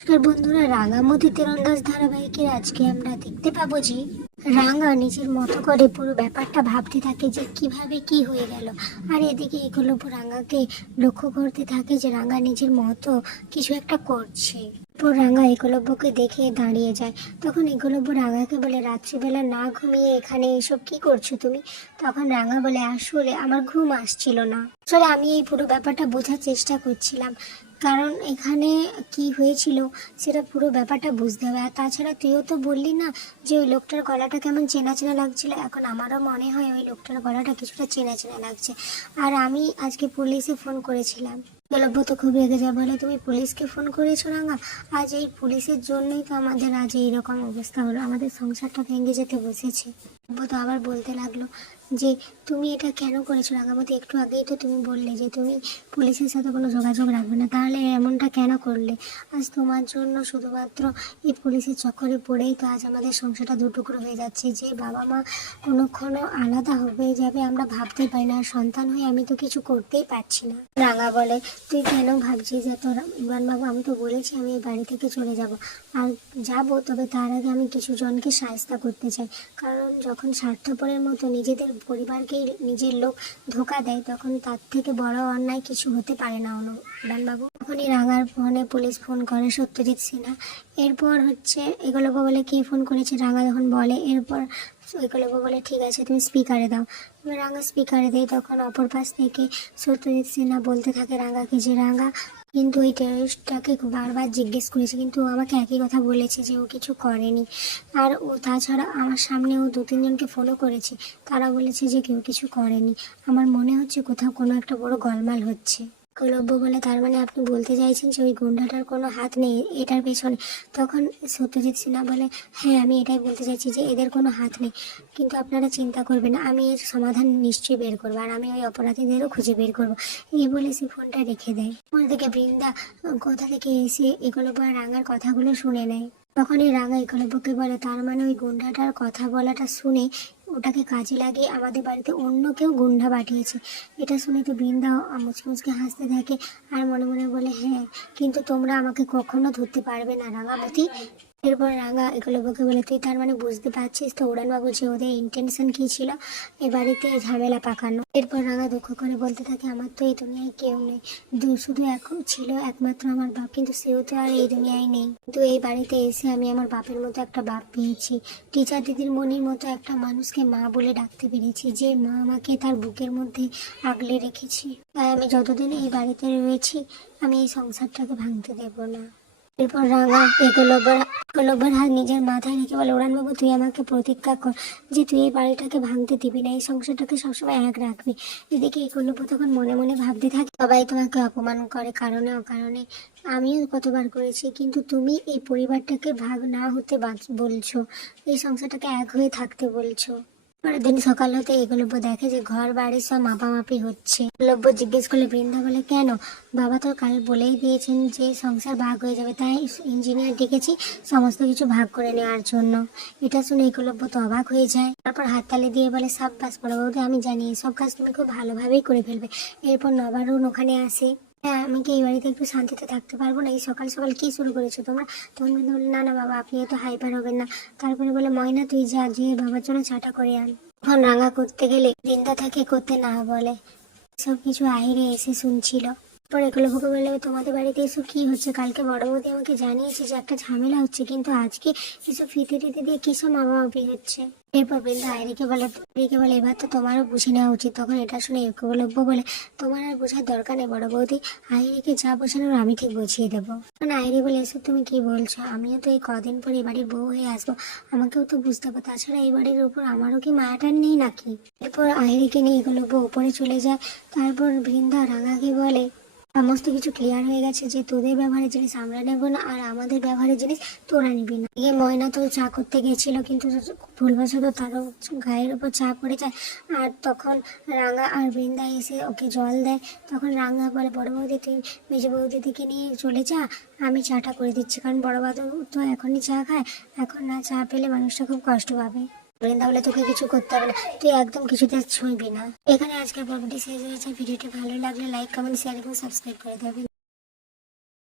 নমস্কার বন্ধুরা, রাঙামতি তীরন্দাজ ধারাবাহিকের আজকে আমরা দেখতে পাবো যে রাঙা নিজের মতো করে পুরো ব্যাপারটা ভাবতে থাকে যে কীভাবে কি হয়ে গেল। আর এদিকে একলব্য রাঙাকে লক্ষ্য করতে থাকে যে রাঙা নিজের মতো কিছু একটা করছে। এরপর রাঙা একলব্যকে দেখে দাঁড়িয়ে যায়। তখন একলব্য রাঙাকে বলে, রাত্রিবেলা না ঘুমিয়ে এখানে এসব কি করছ তুমি? তখন রাঙা বলে, আসলে আমার ঘুম আসছিল না। আসলে আমি এই পুরো ব্যাপারটা বোঝার চেষ্টা করছিলাম। কারণ এখানে কি হয়েছিল সেটা পুরো ব্যাপারটা বুঝতে হবে। আর তাছাড়া তুইও তো বললি না যে ওই লোকটার গলাটা কেমন চেনা চেনা লাগছিল। এখন আমারও মনে হয় ওই লোকটার গলাটা কিছুটা চেনা চেনা লাগছে। আর আমি আজকে পুলিশে ফোন করেছিলাম। গলব্য তো খুব রেগে যায় বলে, তুমি পুলিশকে ফোন করেছ রাঙা। আজ এই পুলিশের জন্যই তো আমাদের আজ এইরকম অবস্থা হলো। আমাদের সংসারটা ভেঙে যেতে বসেছে। তো আবার বলতে লাগল যে তুমি এটা কেন করেছ? রাঙামতি একটু আগেই তো তুমি বললে যে তুমি পুলিশের সাথে কোনো যোগাযোগ রাখবে না। তাহলে এমনটা কেন করলে? আজ তোমার জন্য শুধুমাত্র এই পুলিশের চক্করে পড়েই তো আজ আমাদের সংসারটা দুটুকরো হয়ে যাচ্ছে। যে বাবা মা কোনোক্ষণও আলাদা হয়ে যাবে আমরা ভাবতেই পারি না সন্তান হয়ে আমি তো কিছু করতেই পারছি না। রাঙা বলে, তুই কেন ভাবছিস যে তোর ইমরান বাবু আমি তো বলেছি আমি এই বাড়ি থেকে চলে যাব। আর যাব, তবে তার আগে আমি কিছু জনকে সাহায্য করতে চাই। কারণ যখন স্বার্থপরের মতো নিজেদের পরিবারকেই নিজের লোক ধোকা দেয়, তখন তার থেকে বড় অন্যায় কিছু হতে পারে না অনুদান বাবু তখনই রাঙার ফোনে পুলিশ ফোন করে সত্যজিৎ সিনহা। এরপর হচ্ছে এগুলো বলে কে ফোন করেছে? রাঙা যখন বলে, এরপর এগুলো বলে, ঠিক আছে, তুমি স্পিকারে দাও। রাঙা স্পিকারে দেয়, তখন অপর পাশ থেকে সত্যজিৎ সিনহা বলতে থাকে, রাঙাকে যে রাঙা কিন্তু ওই টেররিস্টটাকে বারবার জিজ্ঞেস করেছে, কিন্তু ও আমাকে একই কথা বলেছে যে ও কিছু করেনি। আর ও তাছাড়া আমার সামনে ও দু তিনজনকে ফলো করেছে। তারা বলেছে যে কেউ কিছু করেনি। আমার মনে হচ্ছে কোথাও কোনো একটা বড় গলমাল হচ্ছে। কলব্য বলে তার মানে আপনি বলতে চাইছেন যে ওই গুন্ডাটার কোনো হাত নেই, এটার পেছনে। তখন সত্যজিৎ সিনহা বলে হ্যাঁ আমি এটাই বলতে চাইছি যে এদের কোনো হাত নেই। কিন্তু আপনারা চিন্তা করবেন আমি এর সমাধান নিশ্চয়ই বের করব আর আমি ওই অপরাধীদেরও খুঁজে বের করব। এই বলে সে ফোনটা রেখে দেয়। অন্যদিকে বৃন্দা কোথা থেকে এসে এগুলো বা রাঙার কথাগুলো শুনে নেয়। তখনই রাঙা একলব্যকে বলে, তার মানে ওই গুন্ডাটার কথা বলাটা শুনে ওটাকে কাজে লাগিয়ে আমাদের বাড়িতে অন্য কেউ গুন্ডা পাঠিয়েছে। এটা শুনে তো বৃন্দা মুচকে মুচকে হাসতে থাকে আর মনে মনে বলে হ্যাঁ কিন্তু তোমরা আমাকে কখনো ধরতে পারবে না, রাঙামতি। এরপর রাঙা একলব্যকে বলে, তুই তার মানে বুঝতে পারছিস তো উড়ানবাবু যে ওদের ইন্টেনশন কী ছিল? এ বাড়িতে ঝামেলা পাকানো। এরপর রাঙা দুঃখ করে বলতে থাকে, আমার তো এই দুনিয়ায় কেউ নেই। শুধু এখন ছিল একমাত্র আমার বাপ, কিন্তু সেও তো আর এই দুনিয়ায় নেই। কিন্তু এই বাড়িতে এসে আমি আমার বাপের মতো একটা বাপ পেয়েছি। টিচার দিদির মনির মতো একটা মানুষকে মা বলে ডাকতে পেরেছি, যে মা আমাকে তার বুকের মধ্যে আগলে রেখেছি। তাই আমি যতদিন এই বাড়িতে রয়েছি, আমি এই সংসারটাকে ভাঙতে দেব না। এরপর রাঙা একলব্যর একলব্যর হাত নিজের মাথায় রেখে বলে বাবু, তুই আমাকে প্রতিজ্ঞা কর যে তুই এই বাড়িটাকে ভাঙতে দিবি না, এই সংসারটাকে সবসময় এক রাখবি। এদিকে একলব্য তখন মনে মনে ভাবতে থাকে। সবাই তোমাকে অপমান করে, কারণে, অকারণে। আমিও কতবার করেছি, কিন্তু তুমি এই পরিবারটাকে ভাগ না হতে বলছো। এই সংসারটাকে এক হয়ে থাকতে বলছো। পরের দিন সকাল হতে একলব্য দেখে যে ঘর বাড়ির সব মাপামাপি হচ্ছে। একলব্য জিজ্ঞেস করলে বৃন্দা বলে, কেন? বাবা তো কাল বলেই দিয়েছেন যে সংসার ভাগ হয়ে যাবে, তাই ইঞ্জিনিয়ার ডেকেছি সমস্ত কিছু ভাগ করে নেওয়ার জন্য। এটা শুনে একলব্য তো অবাক হয়ে যায়। তারপর হাততালি দিয়ে বলে, সাব্বাস পড়া বলতে আমি জানি সব কাজ তুমি খুব ভালোভাবেই করে ফেলবে। এরপর নবারুণ ওখানে আসে। হ্যাঁ আমি কি এই বাড়িতে একটু শান্তিতে থাকতে পারব না? এই সকাল সকাল কি শুরু করেছ তোমরা? তখন কিন্তু না না, বাবা, আপনি এত হাইপার হবেন না। তারপরে বলে, ময়না, তুই যা, যে বাবার জন্য চাটা করে আন। তখন রাঙা করতে গেলে, দিনটা থাকে করতে না বলে। সব কিছু আহিরে এসে শুনছিল। পরে এগুলো ভুকে বললে তোমাদের বাড়িতে এসব কি হচ্ছে? কালকে বড় বৌদি আমাকে জানিয়েছে যে একটা ঝামেলা হচ্ছে, কিন্তু আজকে এসব ফিতে টিতে দিয়ে কিসব মামামাপি হচ্ছে? এরপর বৃন্দা আইরিকে বলে আইরিকে বলে, এবার তো তোমারও বুঝে নেওয়া উচিত। তখন এটা শুনে একলব্য বলে, তোমার আর বোঝার দরকার নেই বড় বৌদি, আইরিকে যা বোঝানোর আমি ঠিক বুঝিয়ে দেবো। কারণ আইরি বলে, এসব তুমি কি বলছো? আমিও তো এই কদিন পর এই বাড়ির বউ হয়ে আসব, আমাকেও তো বুঝতে হবে। তাছাড়া এই বাড়ির উপর আমারও কি মায়াটার নেই নাকি? এরপর আইরিকে নিয়ে একলব্য উপরে চলে যায়। তারপর বৃন্দা রাঙাকে বলে সমস্ত কিছু ক্লিয়ার হয়ে গেছে যে তোদের ব্যবহারের জিনিস আমরা নেব না, আর আমাদের ব্যবহারের জিনিস তোরা নিবি না। ইয়ে ময়না তো চা করতে গেছিল, কিন্তু ভুলবশত তারও গায়ের ওপর চা পড়ে যায়। আর তখন রাঙা আর বৃন্দা এসে ওকে জল দেয়। তখন রাঙা বলে, বড় বৌদি, তুই মেজো থেকে নিয়ে চলে যা, আমি চাটা করে দিচ্ছি। কারণ বড় বাবু তো এখনই চা খায়, এখন না চা পেলে মানুষটা খুব কষ্ট পাবে। বলে তোকে কিছু করতে হবে না। তুই একদম কিছুতে ছুঁইবি না। এখানে আজকের পর্বটি শেষ হয়েছে। ভিডিওটি ভালো লাগলে লাইক কমেন্ট শেয়ার এবং সাবস্ক্রাইব করে দেবেন।